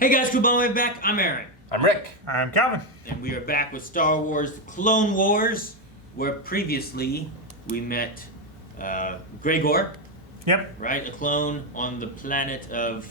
Hey guys, cool way back. I'm Aaron. I'm Rick. I'm Calvin. And we are back with Star Wars Clone Wars, where previously we met Gregor. Yep. Right? A clone on the planet of...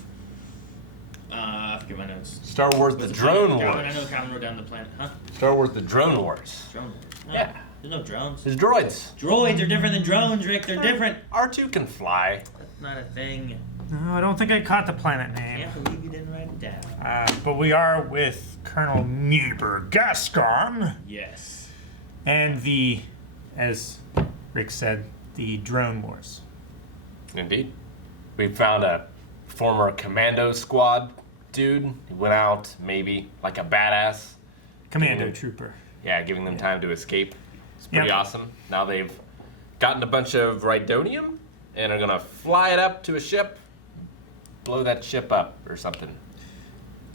I forget my notes. Star Wars The Drone Wars. I know Calvin wrote down the planet. Huh? Star Wars The Drone Wars. Drone Wars. No, Yeah. There's no drones. There's droids. Droids are different than drones, Rick. They're different. R2 can fly. That's not a thing. No, I don't think I caught the planet name. Can't believe you didn't write it down. But we are with Colonel Niebuhr Gascon Yes. and the, as Rick said, the Drone Wars. Indeed. We found a former commando squad dude. He went out, maybe, like a badass. Commando trooper. Yeah, giving them time to escape. It's pretty Yep. awesome. Now they've gotten a bunch of Rhydonium and are gonna fly it up to a ship, blow that ship up or something.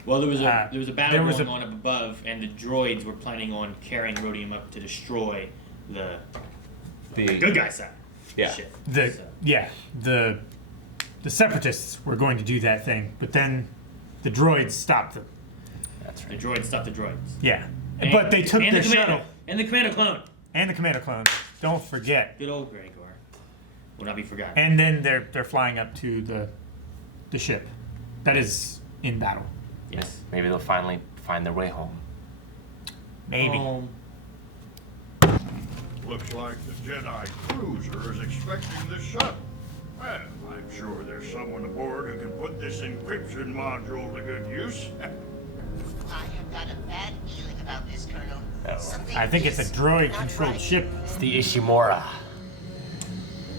Well, there was a battle going on up above, and the droids were planning on carrying rhodium up to destroy the good guy side. Yeah. Ship. The Separatists were going to do that thing, but then the droids stopped them. That's The right. droids stopped the droids. Yeah. But they took their shuttle. And the commando clone. And the commando clone. Don't forget. Good old Gregor. Will not be forgotten. And then they're flying up to the ship that is in battle. Yes. Maybe they'll finally find their way home. Maybe. Looks like the Jedi cruiser is expecting the shuttle. Well, I'm sure there's someone aboard who can put this encryption module to good use. I have got a bad feeling about this, Colonel. Oh. Something I think it's a is droid-controlled not right. ship. It's the Ishimura.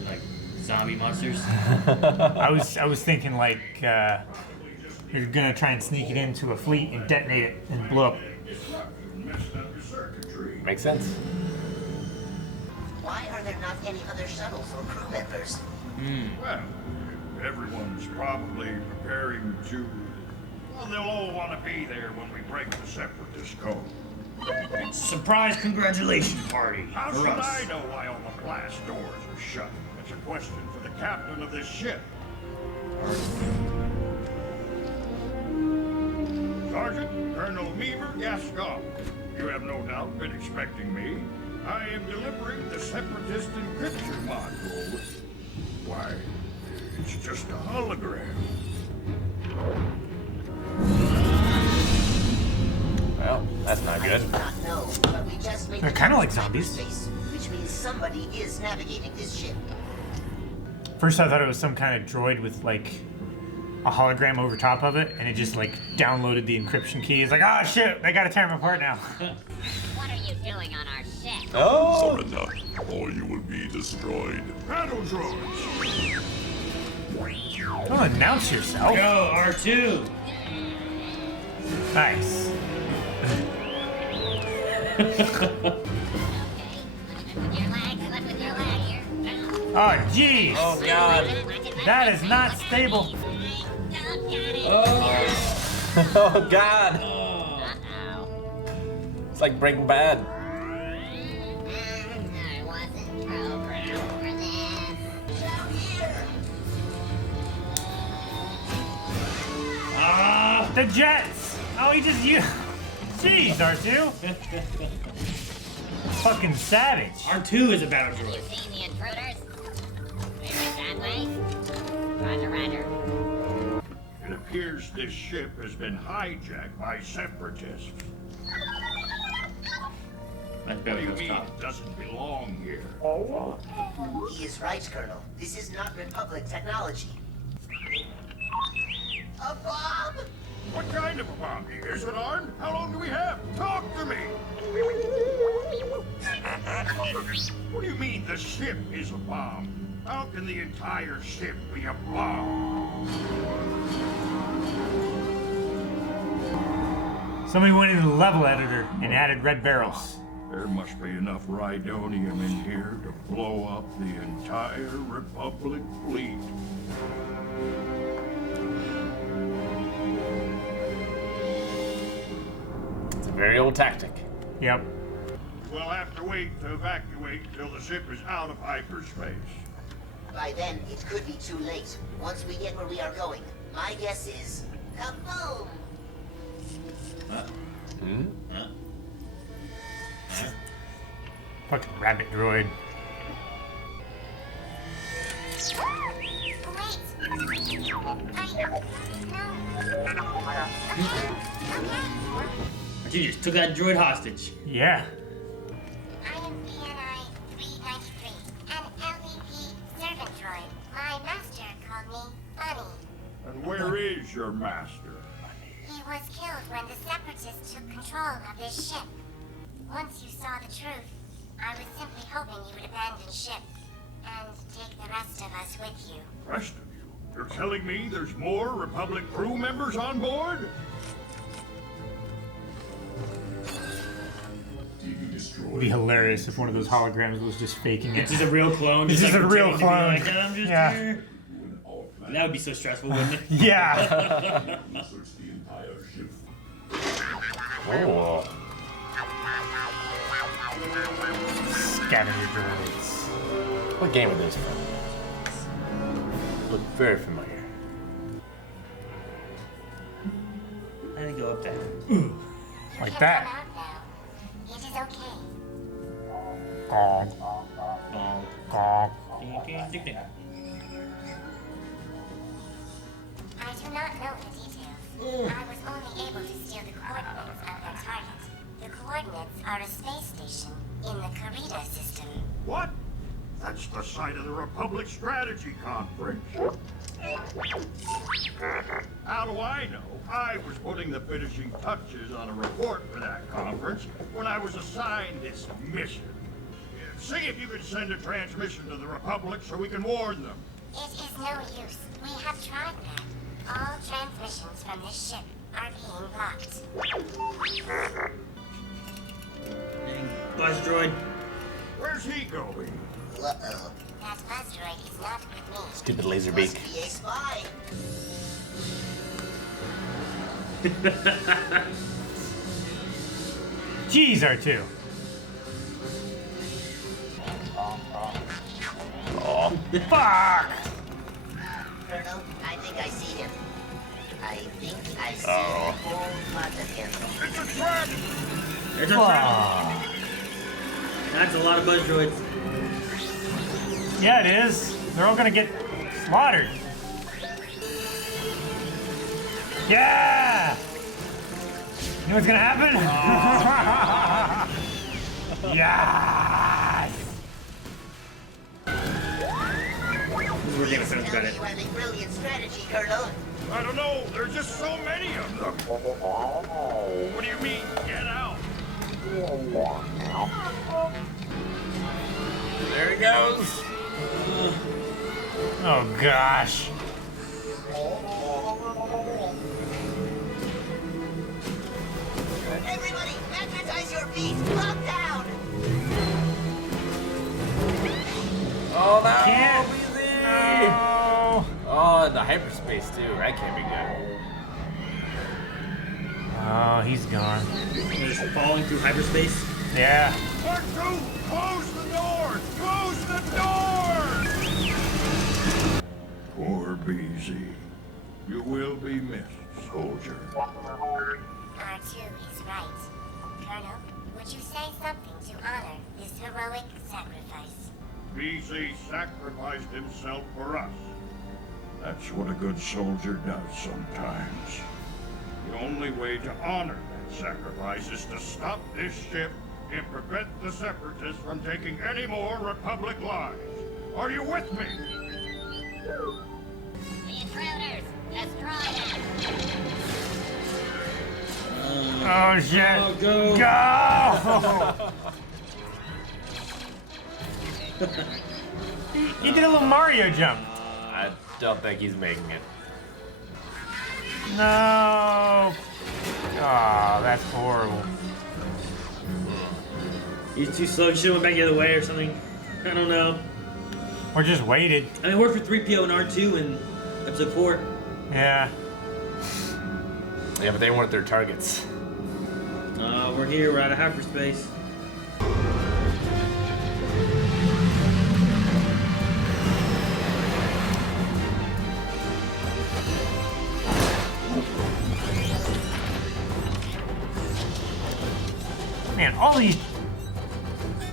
Like zombie monsters. I was thinking like you're gonna try and sneak it into a fleet and detonate it and blow up. Messed up your circuitry. Makes sense. Why are there not any other shuttles or crew members? Well, everyone's probably preparing to... Well, they'll all want to be there when we break the Separatist code. Surprise congratulations party. How for should us. I know why all the blast doors are shut? It's a question for the captain of this ship. Sergeant, Colonel Niebuhr Gascon. You have no doubt been expecting me. I am delivering the Separatist encryption module. Why, it's just a hologram. Well, that's not I good. do not know, but we just made They're it kinda to like zombies. hyperspace, which means somebody is navigating this ship. First I thought it was some kind of droid with like a hologram over top of it, and it just like downloaded the encryption key. It's like, oh shit, I gotta tear them apart now. What are you doing on our ship? Oh! Surrender, or you will be destroyed. Battle droids! Don't announce yourself. Go, R2. Nice. Oh jeez. Oh god. That is not stable. Oh god. It's like Breaking Bad. I wasn't programmed for this. Ah! The jets. Oh, he just you. Jeez, R2. Fucking savage. R2 is a battle Have you droid. seen the intruders? They went that way? Roger, roger. It appears this ship has been hijacked by Separatists. That's What do better you goes mean top. it doesn't belong here? He is right, Colonel. This is not Republic technology. A bomb? What kind of a bomb? Is it armed? How long do we have? Talk to me! What do you mean the ship is a bomb? How can the entire ship be a bomb? Somebody went into the level editor and added red barrels. There must be enough Rhydonium in here to blow up the entire Republic fleet. It's a very old tactic. Yep. We'll have to wait to evacuate till the ship is out of hyperspace. By then, it could be too late. Once we get where we are going, my guess is kaboom! Fucking rabbit droid. You just took that droid hostage. Yeah. I am PNI 393, an LVP servant droid. My master called me Bunny. And where is your master? He was killed when the Separatists took control of this ship. Once you saw the truth, I was simply hoping you would abandon ship and take the rest of us with you. Rest of you? You're telling me there's more Republic crew members on board? It'd be hilarious if one of those holograms was just faking it. It's just a real clone. It's just like a real pretending to be clone. Like, I'm just Yeah. here. That would be so stressful, wouldn't it? Yeah. Oh. Scavenger droids. What game are those from? Look very familiar. I had to go up there. Like You can that. come out now. It is okay. Gong. Oh. Gong. I do not know the details. I was only able to steal the coordinates of their target. The coordinates are a space station in the Karita system. What? That's the site of the Republic Strategy Conference. How do I know? I was putting the finishing touches on a report for that conference when I was assigned this mission. See if you can send a transmission to the Republic so we can warn them. It is no use. We have tried that. All transmissions from this ship are being blocked. Dang, buzz droid. Where's he going? Uh-oh. That buzz droid is not with me. Stupid laser Must beak. be a spy. Jeez, R2. Oh. Fuck! Colonel, I think I see him. I think I see Uh-oh. a whole lot of him. It's a trap! There's a trap. Fuck. That's a lot of buzz droids. Yeah, it is. They're all gonna get slaughtered. Yeah! You know what's gonna happen? Yes! This is where Game of Thrones got it. You have a brilliant strategy, Colonel. I don't know, there's just so many of them. What do you mean, get out? There he goes. Oh gosh. Everybody, magnetize your feet. Lock down. Oh, no. Can't. BZ. No. Oh, the hyperspace, too. That can't be good. Oh, he's gone. Just falling through hyperspace. Yeah. R2, close the door! Close the door! Poor BZ. You will be missed, soldier. R2 is right. Colonel, would you say something to honor this heroic sacrifice? BZ sacrificed himself for us. That's what a good soldier does sometimes. The only way to honor that sacrifice is to stop this ship and prevent the Separatists from taking any more Republic lives. Are you with me? The intruders! Destroy them! Oh shit. Oh, go. Go! He did a little Mario jump. I don't think he's making it. No. Oh, that's horrible. He's too slow. You should have went back the other way or something. I don't know. Or just waited. I mean, it worked for 3PO and R2 in episode 4. Yeah. Yeah, but they weren't their targets. We're here. We're out of hyperspace. Man, all these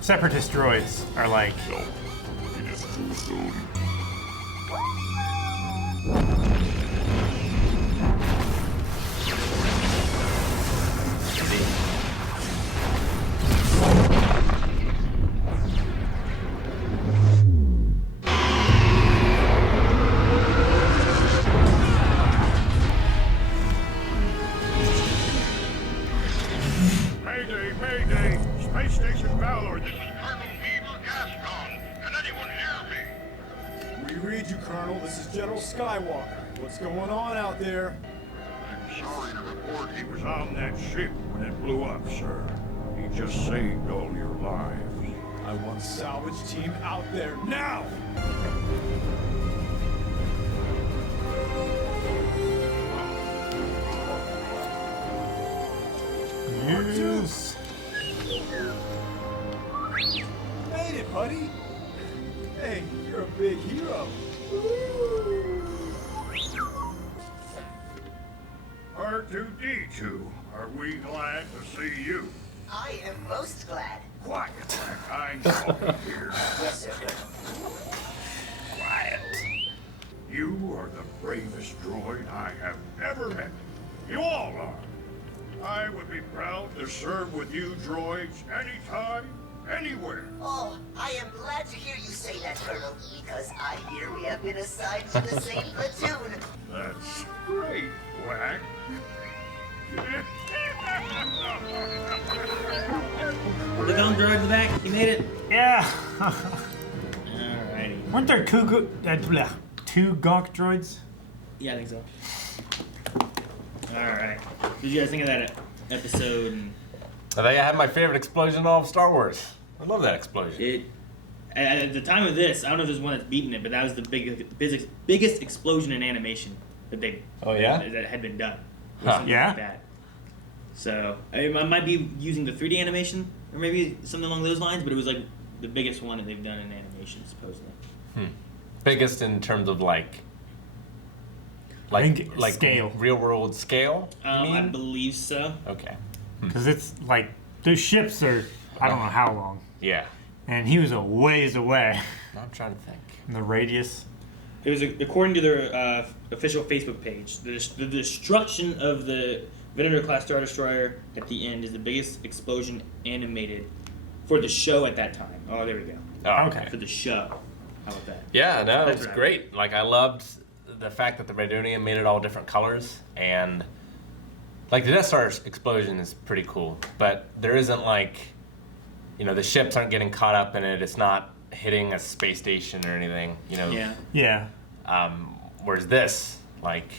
separatist droids are like. No, it is too soon. Mayday, Mayday! Space Station Valor, this is Colonel Beaver Gascon. Can anyone hear me? We read you, Colonel. This is General Skywalker. What's going on out there? I'm sorry to report he was on that ship when it blew up, sir. He just saved all your lives. I want a salvage team out there now! Yes. Made it, buddy! Hey, you're a big hero. R2-D2, are we glad to see you? I am most glad. Quiet, I'm talking here. Yes, sir, Colonel. Quiet. You are the bravest droid I have ever met. You all are. I would be proud to serve with you droids anytime, anywhere. Oh, I am glad to hear you say that, Colonel, because I hear we have been assigned to the same platoon. That's great, Whack. The gun droid in the back. You made it. Yeah. Alrighty. Weren't there two Gonk droids? Yeah, I think so. Alright. What did you guys think of that episode? And I think I had my favorite explosion in all of Star Wars. I love that explosion. At the time of this, I don't know if there's one that's beaten it, but that was the biggest explosion in animation that that had been done. Huh. Something Yeah? like that. So I might be using the 3D animation or maybe something along those lines, but it was like the biggest one that they've done in animation supposedly. Biggest in terms of like think scale. real world scale. You I mean? believe so. Okay. Because it's like those ships are I don't know how long, Yeah. and he was a ways away I'm trying to think. in the radius. It was according to their official Facebook page. The destruction of the Venator class Star Destroyer at the end is the biggest explosion animated for the show at that time. Oh, there we go. Oh, Okay. For the show. How about that? Yeah, no, it That's was right. great. Like I loved the fact that the Radonium made it all different colors, and like the Death Star explosion is pretty cool, but there isn't like, the ships aren't getting caught up in it. It's not hitting a space station or anything. Yeah. Yeah. Whereas this, like,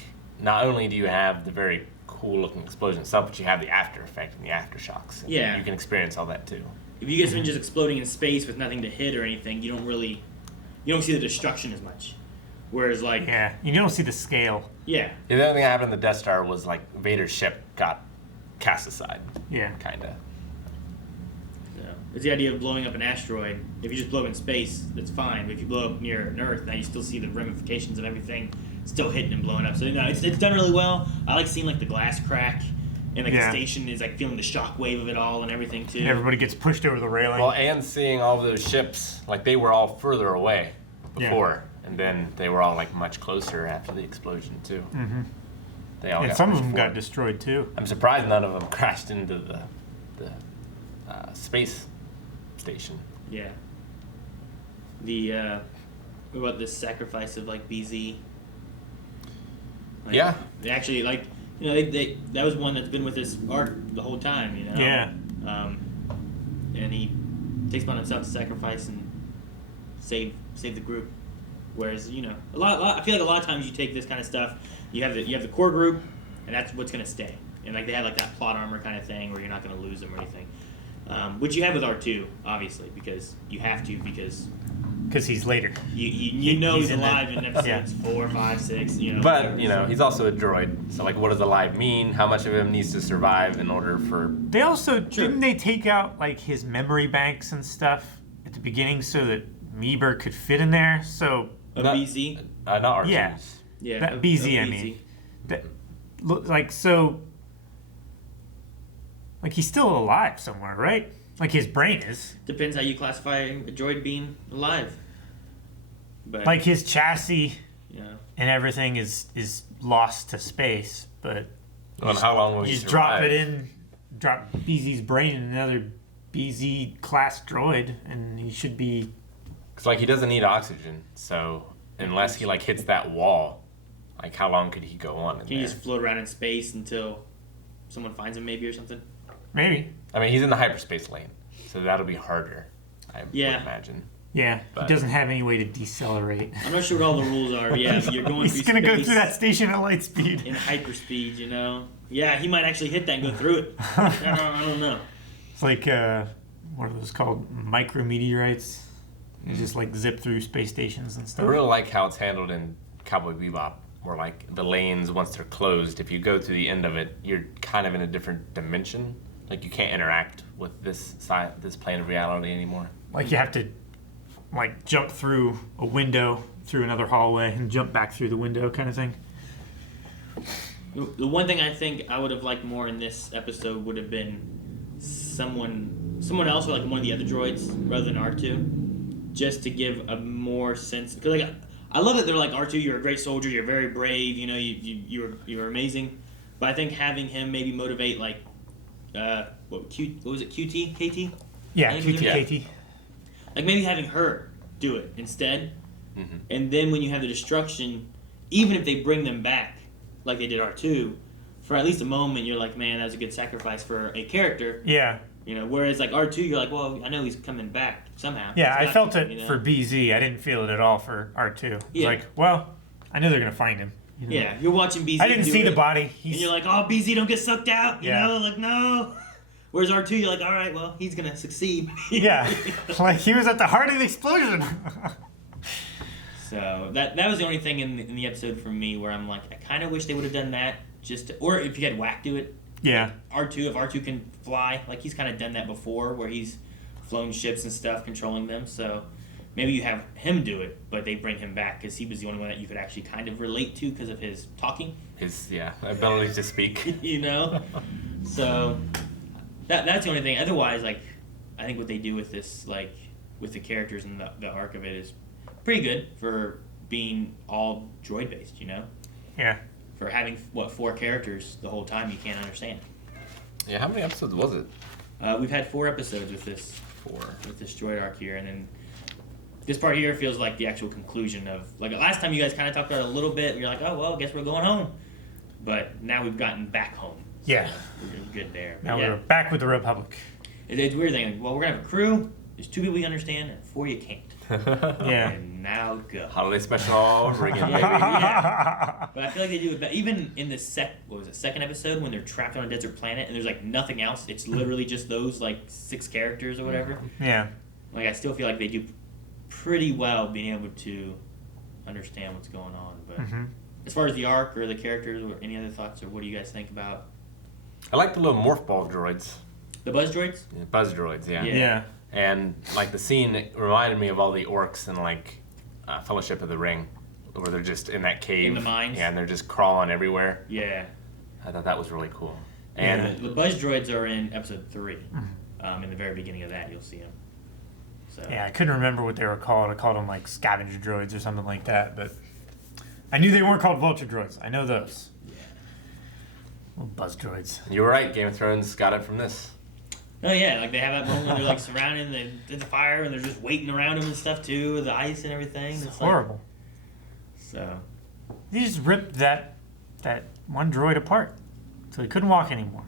not only do you have the very cool looking explosion itself, but you have the after effect and the aftershocks. And Yeah. you can experience all that too. If you get something just exploding in space with nothing to hit or anything, you don't see the destruction as much. Whereas like Yeah. You don't see the scale. yeah. The only thing that happened in the Death Star was like Vader's ship got cast aside, Yeah. kind of. It's the idea of blowing up an asteroid. If you just blow up in space, that's fine. But if you blow up near an Earth, now you still see the ramifications of everything still hitting and blowing up. So it's done really well. I like seeing like the glass crack, and like Yeah. the station is like feeling the shock wave of it all and everything too. And everybody gets pushed over the railing. Well, and seeing all of those ships, like they were all further away Yeah. before, and then they were all like much closer after the explosion too. Mm-hmm. They all And got some of pushed them got forward. destroyed too. I'm surprised none of them crashed into the space station. Yeah. What about the sacrifice of like BZ? Like, Yeah. They actually like they that was one that's been with this arc the whole time. Yeah. And he takes upon himself to sacrifice and save the group. Whereas a lot I feel like a lot of times you take this kind of stuff, you have the core group, and that's what's gonna stay. And like they had like that plot armor kind of thing where you're not gonna lose them or anything. Which you have with R2, obviously, because you have to, because He's later. you know he's in the- alive in episodes 4, 5, 6. But he's also a droid, so like, what does alive mean? How much of him needs to survive in order for? They also didn't they take out like his memory banks and stuff at the beginning so that Meeber could fit in there. So a Not- BZ. Not R2's. Yeah. Yeah, that a BZ, I BZ. mean, that look like so. Like, he's still alive somewhere, right? Like, his brain is. Depends how you classify a droid being alive. But Like, his chassis yeah, and everything is lost to space, but Well, and how long will you he just drop survive? it in, drop BZ's brain in another BZ class droid, and he should be. Cause like he doesn't need oxygen, so unless he like hits that wall, like how long could he go on? can you just float around in space until someone finds him, maybe, or something? Maybe. I mean, he's in the hyperspace lane, so that'll be harder. I would imagine. Yeah, But- he doesn't have any way to decelerate. I'm not sure what all the rules are. Yeah, you're going He's through gonna go space through that station at light speed. in hyperspeed, you know? Yeah, he might actually hit that and go through it. I don't know. It's like, what are those called? Micrometeorites. You just like zip through space stations and I stuff. really like how it's handled in Cowboy Bebop, where like the lanes, once they're closed, if you go to the end of it, you're kind of in a different dimension. Like you can't interact with this plane of reality anymore. Like you have to, like, jump through a window, through another hallway, and jump back through the window, kind of thing. The one thing I think I would have liked more in this episode would have been someone else, or like one of the other droids, rather than R2, just to give a more sense. Because like I love that they're like, R2, you're a great soldier, you're very brave, you know, you're amazing. But I think having him maybe motivate like, what was it, QT, KT? Yeah, I think it was- QT. Like maybe having her do it instead, Mm-hmm. and then when you have the destruction, even if they bring them back like they did R2, for at least a moment you're like, man, that was a good sacrifice for a character, Yeah. you know. Whereas like R2, you're like, well, I know he's coming back somehow. Yeah, He's I got felt to, it you know? for BZ. I didn't feel it at all for R2. It's Yeah. like, well, I knew they're going to find him. You know? Yeah, you're watching BZ. I didn't do see the it, body. and He's, you're like, oh, BZ, don't get sucked out. You Yeah. know, like no. Whereas R2, you're like, all right, well, he's gonna succeed. yeah. Like, he was at the heart of the explosion. So that was the only thing in the episode for me where I'm like, I kind of wish they would have done that, or if you had Whack do it. Yeah. R2, if R2 can fly, like he's kind of done that before, where he's flown ships and stuff, controlling them. So maybe you have him do it, but they bring him back because he was the only one that you could actually kind of relate to because of his talking. His ability to speak. You know, so that's the only thing. Otherwise, like, I think what they do with this, like, with the characters and the arc of it is pretty good for being all droid based. You know, Yeah. for having 4 characters the whole time you can't understand. Yeah, how many episodes was it? We've had 4 episodes with this 4. with this droid arc here, and then this part here feels like the actual conclusion of, like, last time you guys kind of talked about it a little bit. You're like, oh well, I guess we're going home, but now we've gotten back home. So Yeah. we're good there. Now But yeah. we're back with the Republic. It's a weird thing. Like, well, we're gonna have a crew. There's 2 people you understand, and 4 you can't. Yeah. And now go. Holiday special all over again, baby. Yeah. But I feel like they do it. But even in the second episode when they're trapped on a desert planet and there's like nothing else. It's literally just those like 6 characters or whatever. Yeah. Like I still feel like they do pretty well being able to understand what's going on. But as far as the arc or the characters or any other thoughts, or what do you guys think about I like the little morph ball droids. the buzz droids? Yeah, buzz droids, yeah. Yeah. Yeah. And like the scene reminded me of all the orcs in like Fellowship of the Ring, where they're just in that cave. In the mines? Yeah, and they're just crawling everywhere. Yeah. I thought that was really cool. And The buzz droids are in episode 3. In the very beginning of that, you'll see them. So Yeah, I couldn't remember what they were called. I called them like scavenger droids or something like that, but I knew they weren't called vulture droids. I know those. Yeah. Little buzz droids. you were right, Game of Thrones got it from this. Oh yeah, like they have that moment where they're like surrounded, the fire, and they're just waiting around them and stuff too, the ice and everything. It's It's horrible. So They just ripped that one droid apart, so he couldn't walk anymore.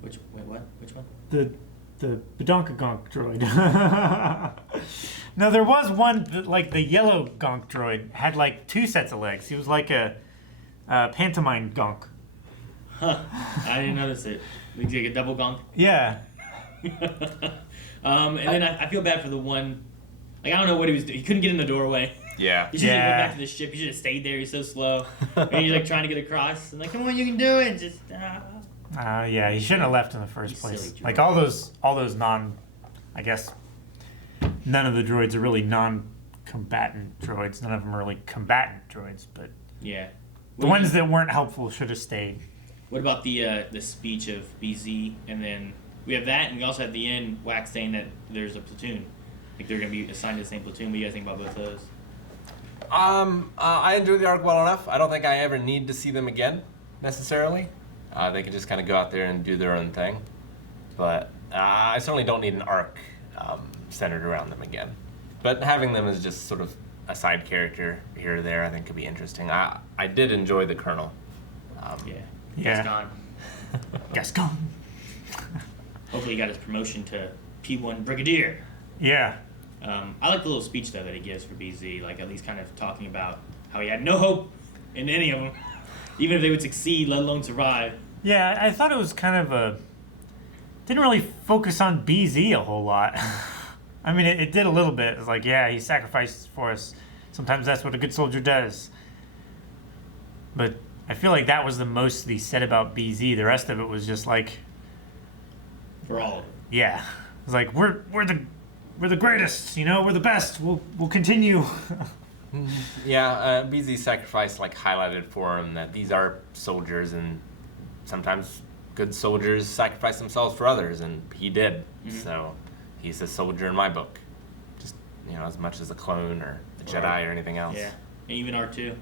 which one? The Badonka-Gonk droid. No, there was one that, like the yellow Gonk droid had like 2 sets of legs. He was like a pantomime Gonk. Huh? I didn't notice it. Like a double gong. Yeah. And then I feel bad for the one. Like I don't know what he was doing. He couldn't get in the doorway. Yeah. He should have Yeah. went back to the ship. He should have stayed there. He's so slow. And he's like trying to get across. And like, come on, you can do it. Just. Yeah, he shouldn't have left in the first You place. silly droid. Like all those I guess none of the droids are really non-combatant droids. None of them are really combatant droids, but Yeah. the ones that weren't helpful should have stayed. What about the speech of BZ, and then we have that, and we also have the end Wax saying that there's a platoon, like they're gonna be assigned to the same platoon. What do you guys think about both those? I enjoyed the arc well enough. I don't think I ever need to see them again, necessarily. They can just kind of go out there and do their own thing. But I certainly don't need an arc centered around them again. But having them as just sort of a side character here or there, I think could be interesting. I did enjoy the Colonel. Yeah. Gaston. Gascon. Hopefully he got his promotion to P1 Brigadier. Yeah. I like the little speech though that he gives for BZ, like at least kind of talking about how he had no hope in any of them, even if they would succeed, let alone survive. Yeah, I thought it was kind of didn't really focus on BZ a whole lot. I mean, it did a little bit. It's like, yeah, he sacrificed for us. Sometimes that's what a good soldier does. But I feel like that was the most he said about BZ. The rest of it was just like, For all of it. yeah, it's like we're the greatest, you know, we're the best. We'll continue. Yeah, BZ's sacrifice like highlighted for him that these are soldiers, and sometimes good soldiers sacrifice themselves for others, and he did. So he's a soldier in my book, just as much as a clone or a Jedi or anything else. Yeah, and even R2.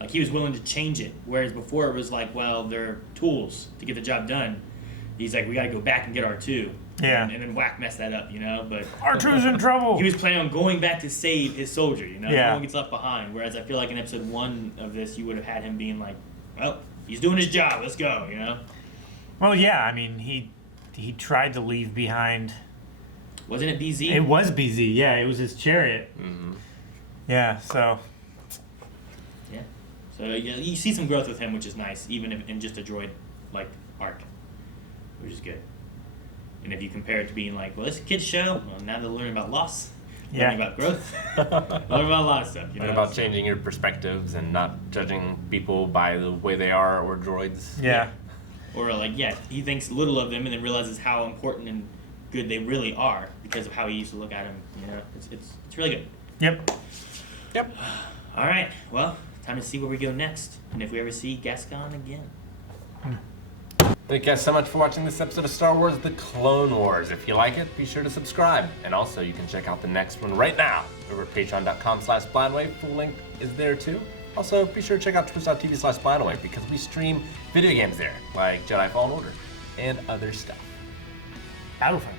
Like he was willing to change it, whereas before it was like, well, they're tools to get the job done. He's like, we got to go back and get R2. Yeah. And then Whack messed that up, But R2's in trouble. he was planning on going back to save his soldier, Yeah. No one gets left behind. Whereas I feel like in episode 1 of this, you would have had him being like, well, he's doing his job. Let's go, Well, yeah. I mean, he tried to leave behind. Wasn't it BZ? It was BZ. Yeah, it was his chariot. Mm-hmm. Yeah. So. Yeah. So yeah, you see some growth with him, which is nice, even if in just a droid like arc, which is good. And if you compare it to being like, well, this is a kid's show, well, now they're learning about loss, learning about growth, learning about a lot of stuff. Learn about changing your perspectives and not judging people by the way they are or droids. Yeah. Or like, he thinks little of them and then realizes how important and good they really are because of how he used to look at them. It's really good. Yep. All right, well, time to see where we go next, and if we ever see Gascon again. Thank you guys so much for watching this episode of Star Wars The Clone Wars. If you like it, be sure to subscribe. And also, you can check out the next one right now over at patreon.com/blindwave. Full link is there too. Also, be sure to check out twitch.tv/blindwave because we stream video games there, like Jedi Fallen Order and other stuff. Battlefront.